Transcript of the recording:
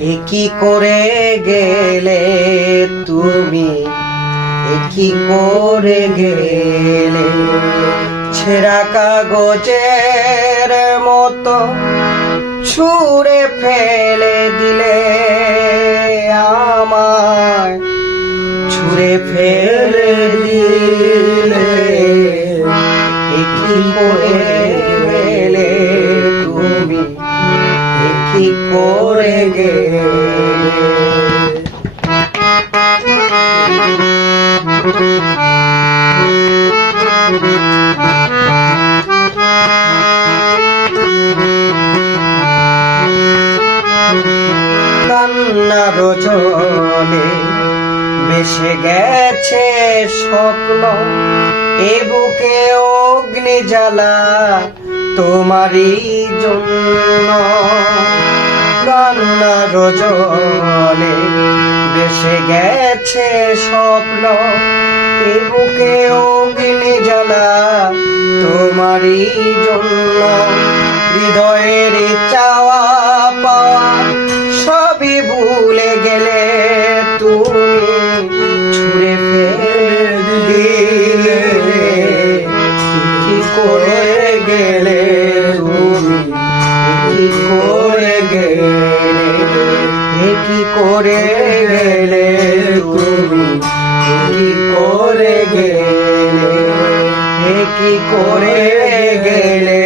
এ কি করে গেলে তুমি, এ কি করে গেলে, ছেঁড়া কাগজের মতো ছুঁড়ে ফেলে দিলে আমায়, ছুঁড়ে ফেলে দিলে। এ কি করে গেলে তুমি, এ কি করে গেলে। কান্নার জলে ভেসে গেছে স্বপ্ন, এ বুকে অগ্নি জ্বালা তোমারই জন্য। কান্নার জলে ভেসে গেছে স্বপ্ন, এ বুকে অগ্নি জ্বালা তোমারই জন্য। হৃদয়ের চাওয়া পাওয়া সবই ভুলে গেলে তুমি, ছুঁড়ে ফেলে দিলে। কি করে গেলে তুমি, কি করে গেলে, কি করে গেলে তুমি, কি করে গেলে, কি করে গেলে।